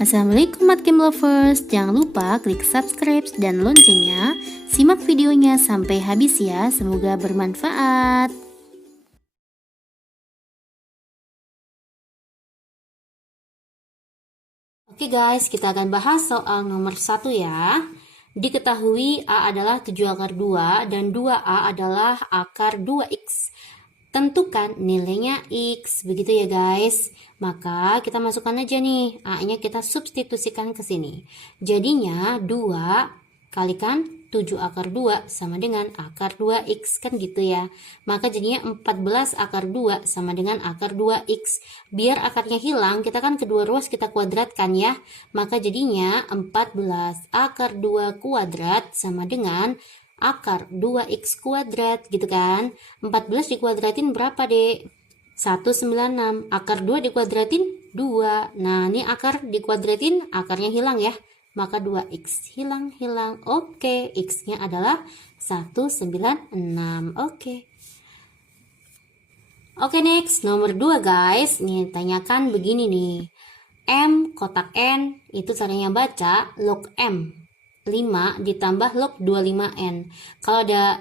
Assalamualaikum Matkim Lovers, jangan lupa klik subscribe dan loncengnya. Simak videonya sampai habis ya, semoga bermanfaat. Oke guys, kita akan bahas soal nomor 1 ya. Diketahui A adalah 7 akar 2 dan 2A adalah akar 2X. Tentukan nilainya X, begitu ya guys. Maka kita masukkan aja nih, A-nya kita substitusikan ke sini. Jadinya 2 kalikan 7 akar 2 sama dengan akar 2X, kan gitu ya. Maka jadinya 14 akar 2 sama dengan akar 2X. Biar akarnya hilang, kita kan kedua ruas kita kuadratkan ya. Maka jadinya 14 akar 2 kuadrat sama dengan akar 2x kuadrat, gitu kan. 14 dikuadratin berapa dek? 196. Akar 2 dikuadratin 2. Nah ini akar dikuadratin, akarnya hilang ya, maka 2x hilang. Oke, x nya adalah 196. Oke, next nomor 2 guys. Nih tanyakan begini nih, M kotak N itu caranya baca log M 5 ditambah log 25N. Kalau ada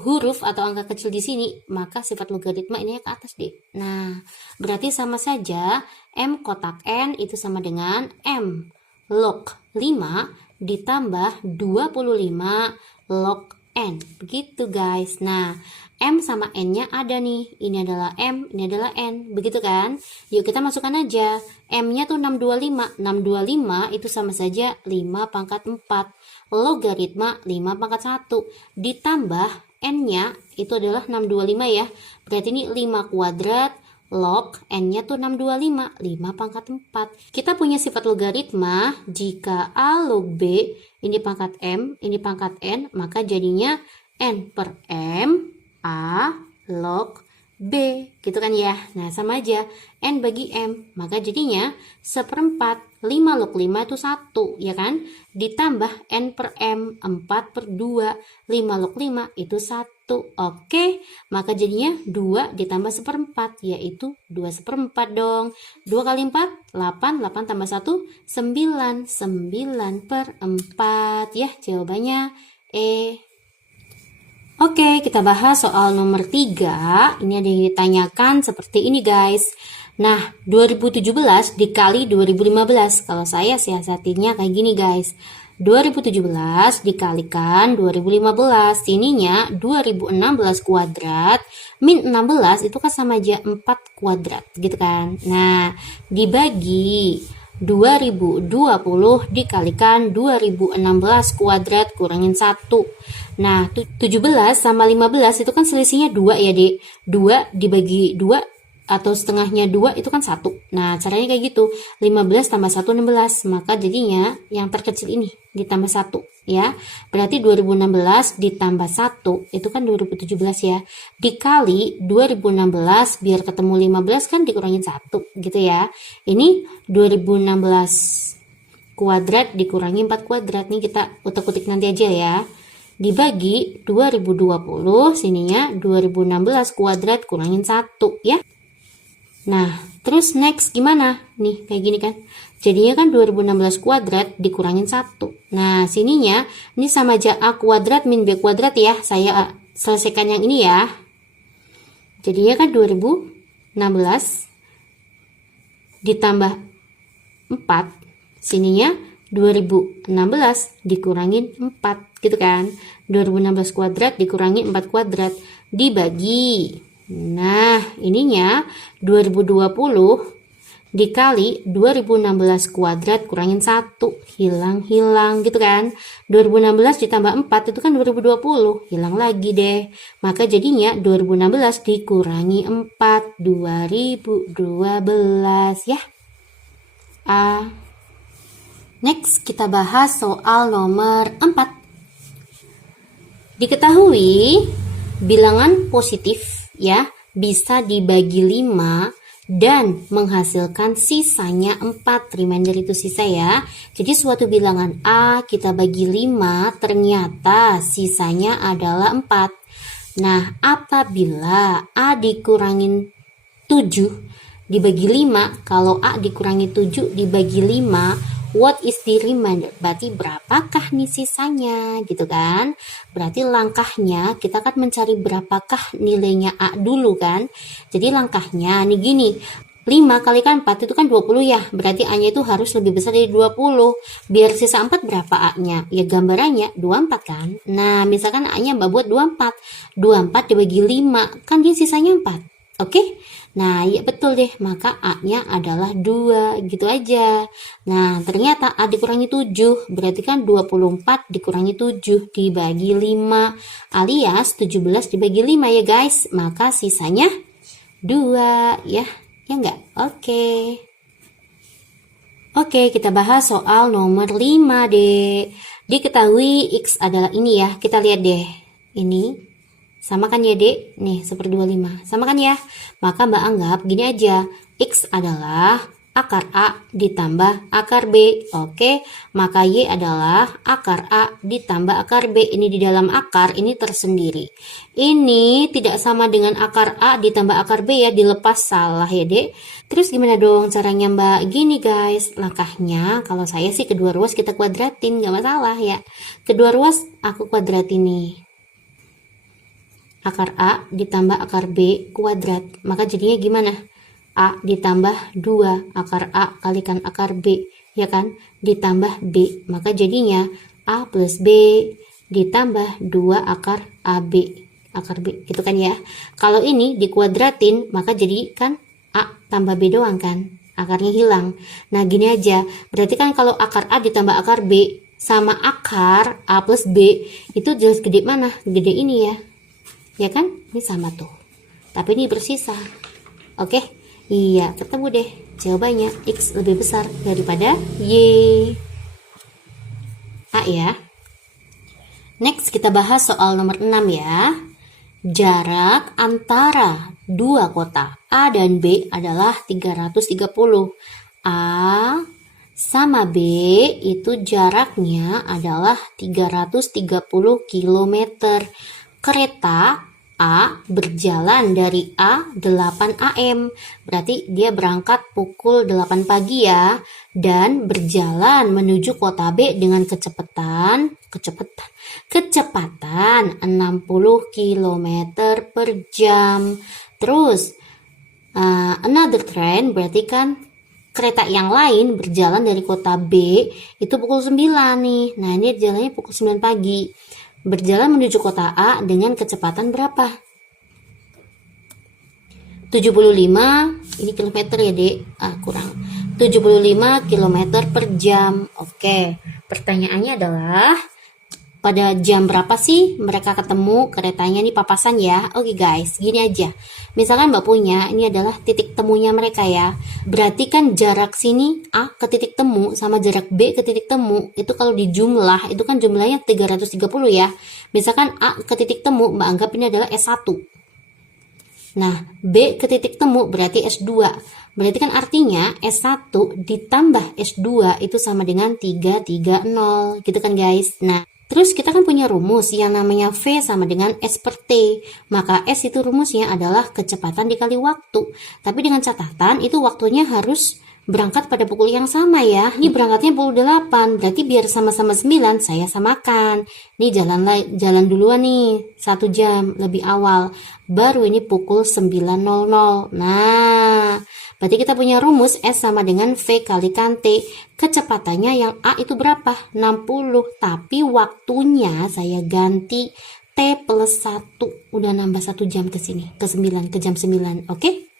huruf atau angka kecil di sini, maka sifat logaritma ini ke atas deh. Nah, berarti sama saja M kotak N itu sama dengan M log 5 ditambah 25 log N. Begitu guys. Nah, M sama N-nya ada nih. Ini adalah M, ini adalah N. Begitu kan? Yuk kita masukkan aja. M-nya tuh 625. 625 itu sama saja 5 pangkat 4. Logaritma 5 pangkat 1. Ditambah N-nya itu adalah 625 ya. Berarti ini 5 kuadrat. Log N-nya tuh 625. 5 pangkat 4. Kita punya sifat logaritma. Jika A log B, ini pangkat M, ini pangkat N, maka jadinya N per M A log B, gitu kan ya. Nah sama aja, N bagi M, maka jadinya 1/4. 5 log 5 itu 1 ya kan, ditambah N per M 4 per 2. 5 log 5 itu 1. Oke, maka jadinya 2 ditambah 1/4, yaitu 2/4 dong. 2 kali 4 8, 8 tambah 1 9, 9/4 ya, jawabannya E. Oke, kita bahas soal nomor 3. Ini ada yang ditanyakan seperti ini guys. Nah, 2017 dikali 2015. Kalau saya siasatinya kayak gini guys. 2017 dikalikan 2015. Ininya 2016 kuadrat min 16 itu kan sama aja 4 kuadrat, gitu kan. Nah, dibagi 2020 dikalikan 2016 kuadrat kurangin 1. Nah, 17 sama 15 itu kan selisihnya 2 ya, Dek. 2 dibagi 2 atau setengahnya 2 itu kan 1. Nah, caranya kayak gitu. 15 tambah 1, 16. Maka jadinya yang terkecil ini ditambah 1 ya. Berarti 2016 ditambah 1 itu kan 2017 ya. Dikali 2016 biar ketemu 15 kan dikurangin 1 gitu ya. Ini 2016 kuadrat dikurangi 4 kuadrat. Nih kita utak-utik nanti aja ya. Dibagi 2020, sininya 2016 kuadrat kurangin 1 ya. Nah, terus next gimana? Nih, kayak gini kan. Jadinya kan 2016 kuadrat dikurangin 1. Nah, sininya ini sama aja A kuadrat min B kuadrat ya. Saya selesaikan yang ini ya. Jadinya kan 2016 ditambah 4. Sininya 2016 dikurangin 4, gitu kan. 2016 kuadrat dikurangin 4 kuadrat dibagi. Nah, ininya 2020 dikali 2016 kuadrat kurangin 1, hilang gitu kan. 2016 ditambah 4 itu kan 2020, hilang lagi deh. Maka jadinya 2016 dikurangi 4, 2012 ya. A. Next kita bahas soal nomor 4. Diketahui bilangan positif ya bisa dibagi 5 dan menghasilkan sisanya 4. Remainder itu sisa ya. Jadi suatu bilangan A kita bagi 5, ternyata sisanya adalah 4. Nah, apabila A dikurangin 7 dibagi 5, kalau A dikurangi 7 dibagi 5, what is the remainder? Berarti berapakah nih sisanya gitu kan? Berarti langkahnya kita akan mencari berapakah nilainya A dulu kan. Jadi langkahnya nih gini, 5 kalikan 4 itu kan 20 ya. Berarti A-nya itu harus lebih besar dari 20. Biar sisa 4 berapa A-nya? Ya gambarannya 24 kan. Nah misalkan A-nya Mbak buat 24. 24 dibagi 5, kan dia sisanya 4. Oke, nah ya betul deh, maka A-nya adalah 2, gitu aja. Nah ternyata A dikurangi 7, berarti kan 24 dikurangi 7 dibagi 5, alias 17 dibagi 5 ya guys, maka sisanya 2 ya, ya enggak? Oke, kita bahas soal nomor 5 deh. Diketahui X adalah ini ya, kita lihat deh, ini sama kan ya dek? Nih, 1/25. Sama kan ya? Maka Mbak anggap gini aja. X adalah akar A ditambah akar B. Oke, maka Y adalah akar A ditambah akar B. Ini di dalam akar, ini tersendiri. Ini tidak sama dengan akar A ditambah akar B ya, dilepas salah ya dek. Terus gimana dong caranya Mbak? Gini guys, langkahnya kalau saya sih kedua ruas kita kuadratin, nggak masalah ya. Kedua ruas aku kuadratin nih. Akar A ditambah akar B kuadrat, maka jadinya gimana? A ditambah 2 akar A kalikan akar B, ya kan? Ditambah B, maka jadinya A plus B ditambah 2 akar AB, akar B, gitu kan ya. Kalau ini dikuadratin, maka jadi kan A tambah B doang kan, akarnya hilang. Nah gini aja, berarti kan kalau akar A ditambah akar B sama akar A plus B, itu jelas gede mana? Gede ini ya. Ya kan, ini sama tuh, tapi ini bersisa. Oke, iya, ketemu deh jawabannya. X lebih besar daripada Y. A ya. Next kita bahas soal nomor 6 ya. Jarak antara dua kota A dan B adalah 330. A sama B itu jaraknya adalah 330 km. Kereta A berjalan dari A 8 AM, berarti dia berangkat pukul 8 pagi ya, dan berjalan menuju kota B dengan kecepatan 60 km per jam. Terus another train berarti kan kereta yang lain berjalan dari kota B itu pukul 9 nih. Nah ini jalannya pukul 9 pagi. Berjalan menuju kota A dengan kecepatan berapa? 75, ini kilometer ya dek, kurang 75 km per jam. Oke, pertanyaannya adalah pada jam berapa sih mereka ketemu keretanya nih papasan ya. Oke guys, gini aja, misalkan Mbak punya ini adalah titik temunya mereka ya, berarti kan jarak sini A ke titik temu sama jarak B ke titik temu itu kalau dijumlah itu kan jumlahnya 330 ya. Misalkan A ke titik temu Mbak anggap ini adalah S1, nah B ke titik temu berarti S2, berarti kan artinya S1 ditambah S2 itu sama dengan 330 gitu kan guys. Nah terus kita kan punya rumus yang namanya V sama dengan S per T. Maka S itu rumusnya adalah kecepatan dikali waktu. Tapi dengan catatan itu waktunya harus berangkat pada pukul yang sama ya. Ini berangkatnya pukul 8, berarti biar sama-sama 9 saya samakan. Ini jalan duluan nih 1 jam lebih awal. Baru ini pukul 9.00. Nah, berarti kita punya rumus S sama dengan V kalikan T. Kecepatannya yang A itu berapa? 60. Tapi waktunya saya ganti T plus 1. Udah nambah 1 jam ke sini. Ke 9, ke jam 9. Oke?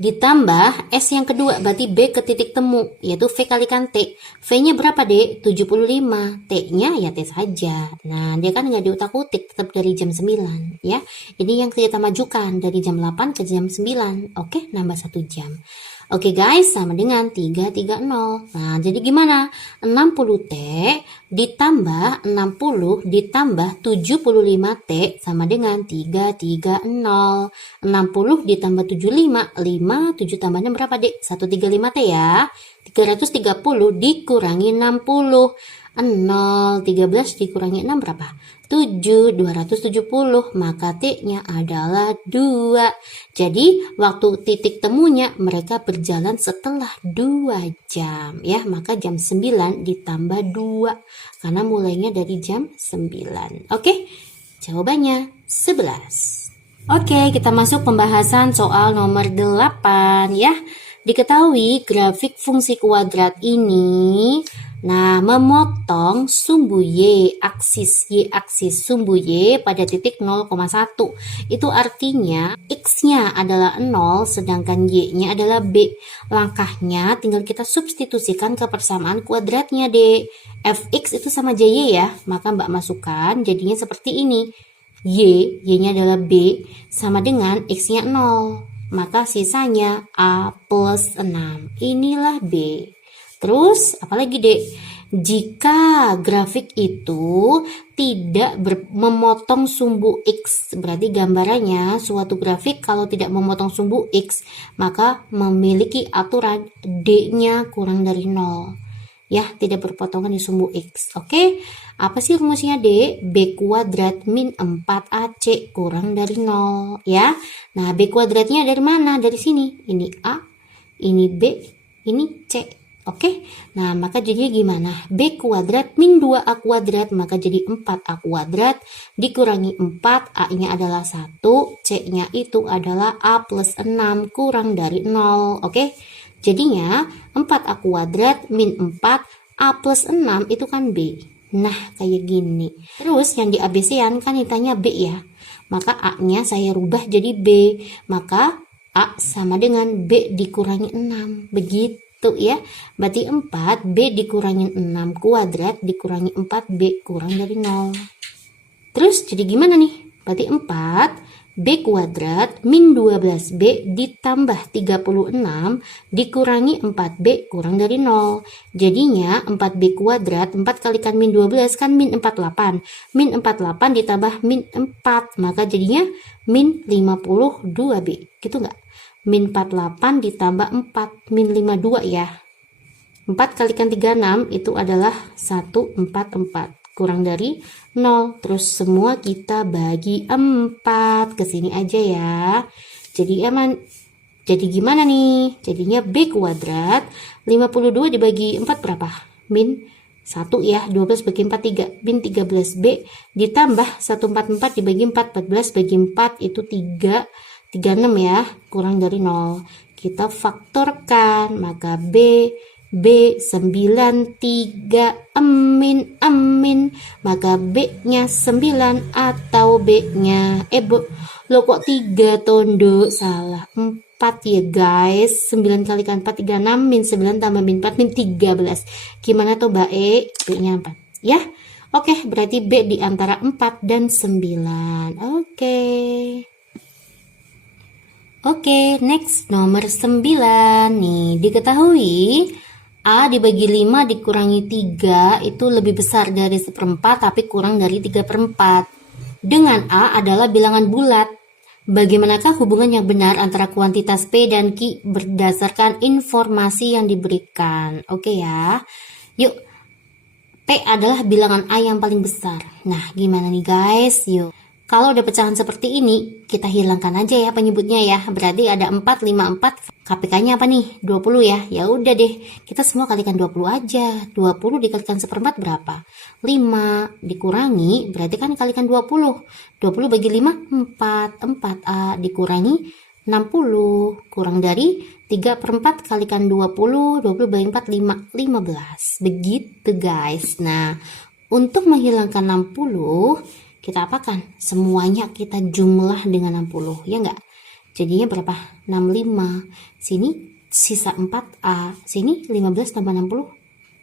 Ditambah S yang kedua, berarti B ke titik temu, yaitu V kalikan T. V-nya berapa, Dek? 75. T-nya ya T saja. Nah, dia kan nggak diutak-utik, tetap dari jam 9, ya. Ini yang kita majukan, dari jam 8 ke jam 9. Oke, nambah 1 jam. Oke guys, sama dengan 330. Nah, jadi gimana? 60T ditambah 60 ditambah 75T sama dengan 330. 60 ditambah 75, 5, 7 tambahnya berapa, Dek? 135T ya. 330 dikurangi 60. 0, 13 dikurangi 6 berapa? 7, 270, maka T-nya adalah 2. Jadi, waktu titik temunya mereka berjalan setelah 2 jam, ya. Maka jam 9 ditambah 2, karena mulainya dari jam 9. Oke, jawabannya 11. Oke, kita masuk pembahasan soal nomor 8, ya. Diketahui grafik fungsi kuadrat ini memotong sumbu Y aksis sumbu Y pada titik 0,1. Itu artinya X-nya adalah 0 sedangkan Y-nya adalah B. Langkahnya tinggal kita substitusikan ke persamaan kuadratnya, Dek. Fx itu sama JY ya, maka Mbak masukkan jadinya seperti ini. Y-nya adalah B sama dengan X-nya 0. Maka sisanya A plus 6. Inilah B. Terus, apalagi Dek? Jika grafik itu tidak memotong sumbu X, berarti gambarannya suatu grafik kalau tidak memotong sumbu X, maka memiliki aturan D-nya kurang dari 0. Ya, tidak berpotongan di sumbu X. Oke, apa sih rumusnya D? B kuadrat min 4AC kurang dari 0. Ya, nah B kuadratnya dari mana? Dari sini. Ini A, ini B, ini C. Oke, nah maka jadinya gimana? B kuadrat min 2A kuadrat, maka jadi 4A kuadrat dikurangi 4, A-nya adalah 1, C-nya itu adalah A plus 6 kurang dari 0. Oke, jadinya 4A kuadrat min 4, A plus 6 itu kan B. Nah, kayak gini. Terus yang di ABC-an kan ditanya B ya. Maka A-nya saya rubah jadi B. Maka A sama dengan B dikurangi 6. Begitu ya. Berarti 4B dikurangi 6 kuadrat dikurangi 4B kurang dari 0. Terus jadi gimana nih? Berarti 4B kuadrat min 12B ditambah 36 dikurangi 4B kurang dari 0. Jadinya 4B kuadrat, 4 kalikan min 12 kan min 48. Min 48 ditambah min 4, maka jadinya min 52B. Gitu nggak? Min 48 ditambah 4, min 52 ya. 4 kalikan 36 itu adalah 144. Kurang dari 0. Terus semua kita bagi 4. Kesini aja ya. Jadi gimana nih? Jadinya B kuadrat 52 dibagi 4 berapa? Min 1 ya. 12 bagi 4 3. Min 13B ditambah 144 dibagi 4. 14 bagi 4 itu 3. 36 ya, kurang dari 0. Kita faktorkan, maka B 93 amin, maka B-nya 9 atau B-nya lo kok 3 tondo, salah 4 ya guys. 9 kalikan 4 36, min 9 tambah min 4 min 13. Gimana tuh Mbak E? B-nya 4 ya. Oke, berarti B di antara 4 dan 9. Oke, next nomor 9 nih. Diketahui A dibagi 5 dikurangi 3 itu lebih besar dari 1/4 tapi kurang dari 3/4. Dengan A adalah bilangan bulat. Bagaimanakah hubungan yang benar antara kuantitas P dan Q berdasarkan informasi yang diberikan? Oke ya. Yuk, P adalah bilangan A yang paling besar. Nah, gimana nih guys? Yuk. Kalau ada pecahan seperti ini, kita hilangkan aja ya penyebutnya ya. Berarti ada 4, 5, 4. KPK-nya apa nih? 20 ya. Ya udah deh, kita semua kalikan 20 aja. 20 dikalikan 1/4 berapa? 5 dikurangi, berarti kan kalikan 20. 20 bagi 5, 4. 4A dikurangi 60. Kurang dari 3/4 kalikan 20. 20 bagi 4, 5. 15. Begitu guys. Nah, untuk menghilangkan 60, kita apakan? Semuanya kita jumlah dengan 60, ya enggak? Jadinya berapa? 65. Sini sisa 4A. Sini 15 tambah 60,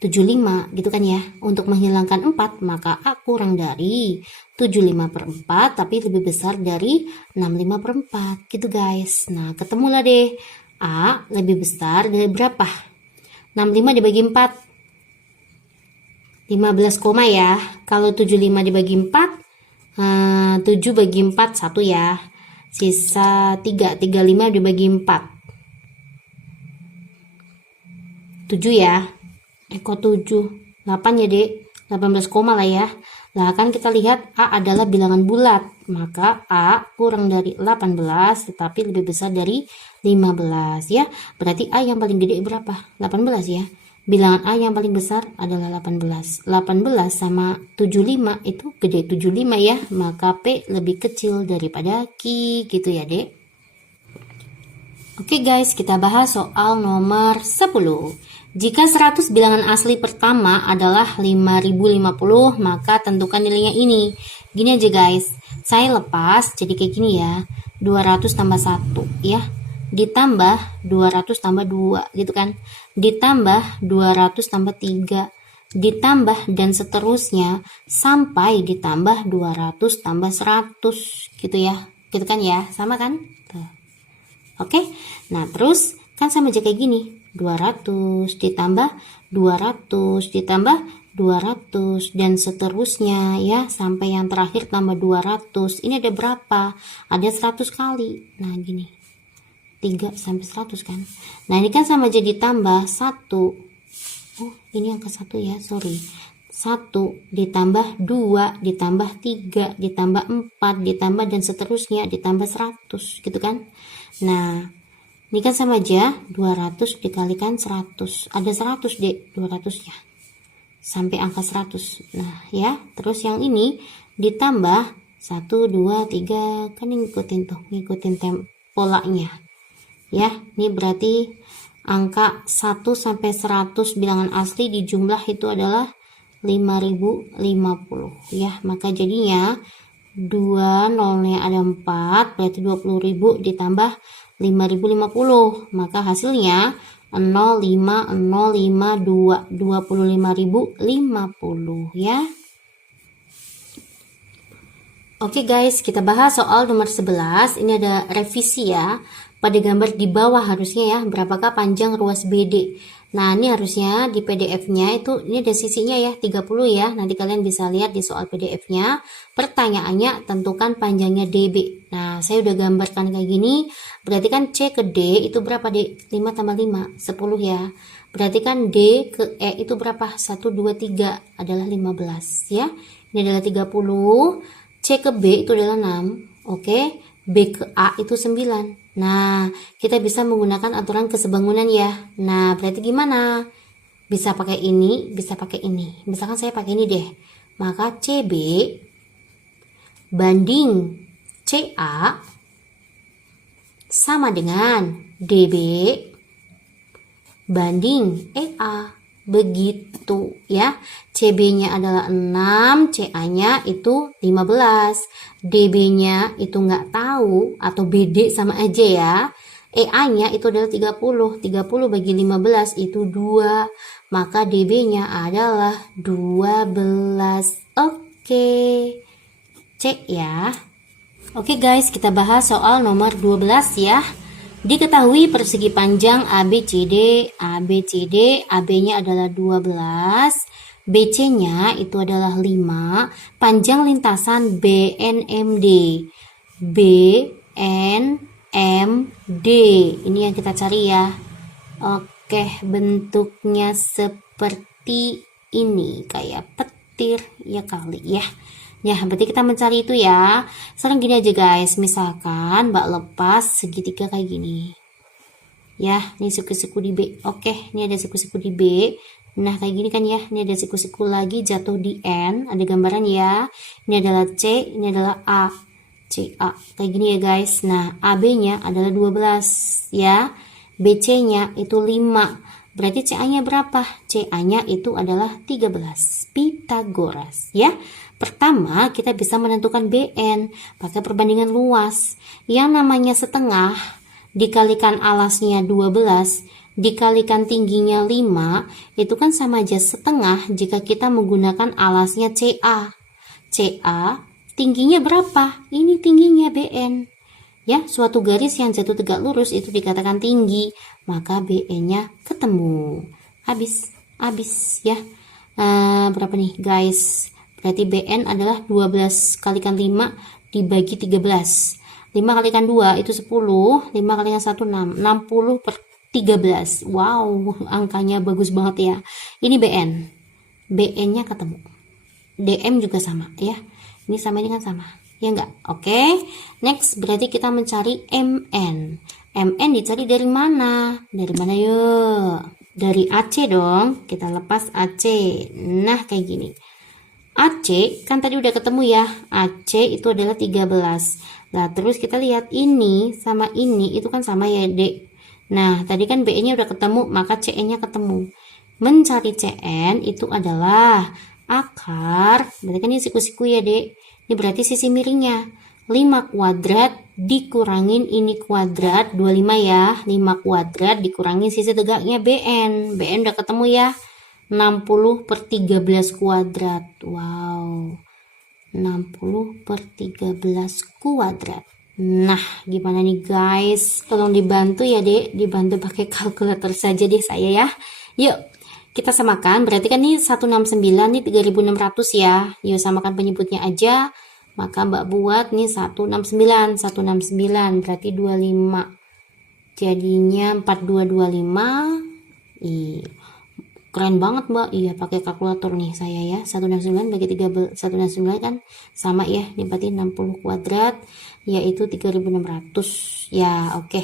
75, gitu kan ya. Untuk menghilangkan 4, maka A kurang dari 75/4, tapi lebih besar dari 65/4, gitu guys. Nah, ketemulah deh. A lebih besar dari berapa? 65 dibagi 4. 15 koma ya. Kalau 75 dibagi 4, 7 bagi 4 1 ya, sisa 3. 35 dibagi 4 7 ya. Kok 7? 8 ya dek. 18 koma lah ya. Nah, kan kita lihat A adalah bilangan bulat, maka A kurang dari 18 tetapi lebih besar dari 15 ya. Berarti A yang paling gede berapa? 18 ya. Bilangan A yang paling besar adalah 18. 18 sama 75 itu gede 75 ya, maka P lebih kecil daripada Q gitu ya, Dek. Oke guys, kita bahas soal nomor 10. Jika 100 bilangan asli pertama adalah 5050, maka tentukan nilainya ini. Gini aja guys, saya lepas jadi kayak gini ya. 200 tambah 1 ya. Ditambah 200 tambah 2 gitu kan. Ditambah 200 tambah 3. Ditambah dan seterusnya sampai ditambah 200 tambah 100 gitu ya. Gitu kan ya, sama kan? Tuh. Oke, nah terus kan sama aja kayak gini. 200 ditambah 200 ditambah 200 dan seterusnya ya, sampai yang terakhir tambah 200. Ini ada berapa? Ada 100 kali. Nah gini, 3 sampai 100 kan. Nah ini kan sama aja ditambah 1. Oh ini angka 1 ya, sorry. 1 ditambah 2 ditambah 3 ditambah 4 ditambah dan seterusnya ditambah 100 gitu kan. Nah ini kan sama aja 200 dikalikan 100, ada 100 deh 200 nya sampai angka 100. Nah ya, terus yang ini ditambah 1 2 3 kan ngikutin tuh, ngikutin polanya ya. Ini berarti angka 1 sampai 100 bilangan asli di jumlah itu adalah 5050 ya, maka jadinya 2 nolnya ada 4, berarti 20.000 ditambah 5050, maka hasilnya 05052 25.050 ya. Oke guys, kita bahas soal nomor 11. Ini ada revisi ya. Pada gambar di bawah harusnya ya, berapakah panjang ruas BD. Nah ini harusnya di PDF-nya itu, ini ada sisinya ya 30 ya. Nanti kalian bisa lihat di soal PDF-nya. Pertanyaannya tentukan panjangnya DB. Nah saya udah gambarkan kayak gini. Berarti kan C ke D itu berapa D? 5 tambah 5 10 ya. Berarti kan D ke E itu berapa? 1 2 3 adalah 15 ya. Ini adalah 30. C ke B itu adalah 6. Oke. B ke A itu 9. Nah, kita bisa menggunakan aturan kesebangunan ya. Nah, berarti gimana? Bisa pakai ini, bisa pakai ini. Misalkan saya pakai ini deh. Maka CB banding CA sama dengan DB banding EA. Begitu ya. CB-nya adalah 6, CA-nya itu 15. DB-nya itu nggak tahu atau BD sama aja ya. EA-nya itu adalah 30. 30 bagi 15 itu 2. Maka DB-nya adalah 12. Oke. Cek ya. Oke guys, kita bahas soal nomor 12 ya. Diketahui persegi panjang ABCD, AB-nya adalah 12, BC-nya itu adalah 5, panjang lintasan BNMD. BNMD, ini yang kita cari ya. Oke, bentuknya seperti ini, kayak petir ya kali ya. Ya, berarti kita mencari itu ya. Sekarang gini aja guys, misalkan Mbak lepas segitiga kayak gini. Ya, ini siku-siku di B. Oke, ini ada siku-siku di B. Nah, kayak gini kan ya. Ini ada siku-siku lagi jatuh di N. Ada gambaran ya. Ini adalah C, ini adalah A. CA. Kayak gini ya guys. Nah, AB-nya adalah 12 ya. BC-nya itu 5. Berarti CA-nya berapa? CA-nya itu adalah 13. Pitagoras ya. Pertama, kita bisa menentukan BN pakai perbandingan luas. Yang namanya setengah dikalikan alasnya 12 dikalikan tingginya 5, itu kan sama aja setengah jika kita menggunakan alasnya CA. CA tingginya berapa? Ini tingginya BN. Ya, suatu garis yang jatuh tegak lurus itu dikatakan tinggi, maka BN-nya ketemu. Habis ya. Berapa nih guys? Berarti BN adalah 12 kalikan 5 dibagi 13. 5 kalikan 2 itu 10, 5 kalikan 1 6. 60 per 13. Wow, angkanya bagus banget ya. Ini BN. BN-nya ketemu. DM juga sama ya. Ini sama, ini kan sama. Ya enggak? Oke. Next, berarti kita mencari MN. MN dicari dari mana? Dari mana yuk? Dari AC dong. Kita lepas AC. Nah, kayak gini. AC kan tadi udah ketemu ya. AC itu adalah 13. Nah, terus kita lihat ini sama ini itu kan sama ya, Dek. Nah, tadi kan BN-nya udah ketemu, maka CN-nya ketemu. Mencari CN itu adalah akar, berarti kan ini siku-siku ya, Dek. Ini berarti sisi miringnya. 5 kuadrat dikurangin ini kuadrat, 25 ya. 5 kuadrat dikurangin sisi tegaknya BN. BN udah ketemu ya. 60 per 13 kuadrat. Wow. 60 per 13 kuadrat. Nah, gimana nih guys? Tolong dibantu ya, Dek. Dibantu pakai kalkulator saja deh saya ya. Yuk, kita samakan. Berarti kan ini 169, nih 3600 ya. Yuk, samakan penyebutnya aja. Maka Mbak buat nih 169. 169 berarti 25. Jadinya 4225. Keren banget Mbak. Iya, pakai kalkulator nih saya ya. 169 bagi 169 kan sama ya. Ini berarti 60 kuadrat yaitu 3600. Ya, oke.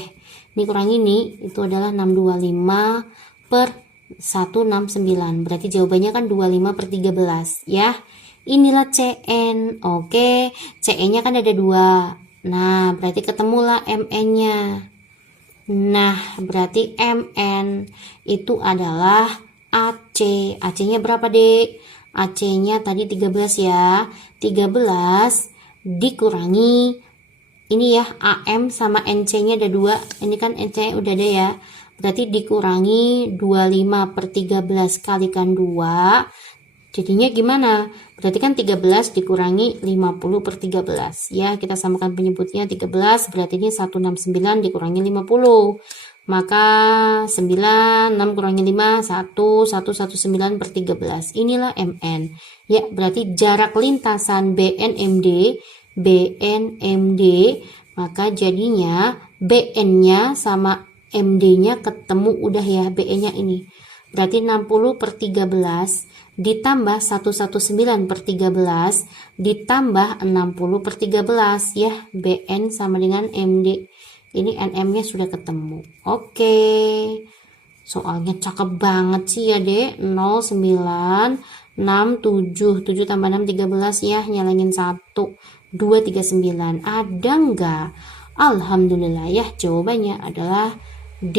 Ini kurang ini itu adalah 625 per 169. Berarti jawabannya kan 25 per 13 ya. Inilah CN. Oke, CN-nya kan ada 2. Nah, berarti ketemulah MN-nya. Nah, berarti MN itu adalah AC. AC-nya berapa, Dek? AC-nya tadi 13 ya. 13 dikurangi ini ya, AM sama NC-nya ada 2. Ini kan NC udah ada ya. Berarti dikurangi 25 per 13 kalikan 2. Jadinya gimana? Berarti kan 13 dikurangi 50 per 13. Ya, kita samakan penyebutnya 13. Berarti ini 169 dikurangi 50. Maka 9, 6 kurangi 5, 119 per 13. Inilah MN. Ya, berarti jarak lintasan BNMD, maka jadinya BN-nya sama MD-nya ketemu udah ya, BN-nya ini. Berarti 60 per 13 ditambah 119 per 13 ditambah 60 per 13 ya, BN sama dengan MD. Ini NM-nya sudah ketemu. Oke. Soalnya cakep banget sih ya, Dek. 0, 9, 6, 7. 7 tambah 6, 13 ya. Nyalain 1. 2, 3, 9. Ada nggak? Alhamdulillah ya. Jawabannya adalah D.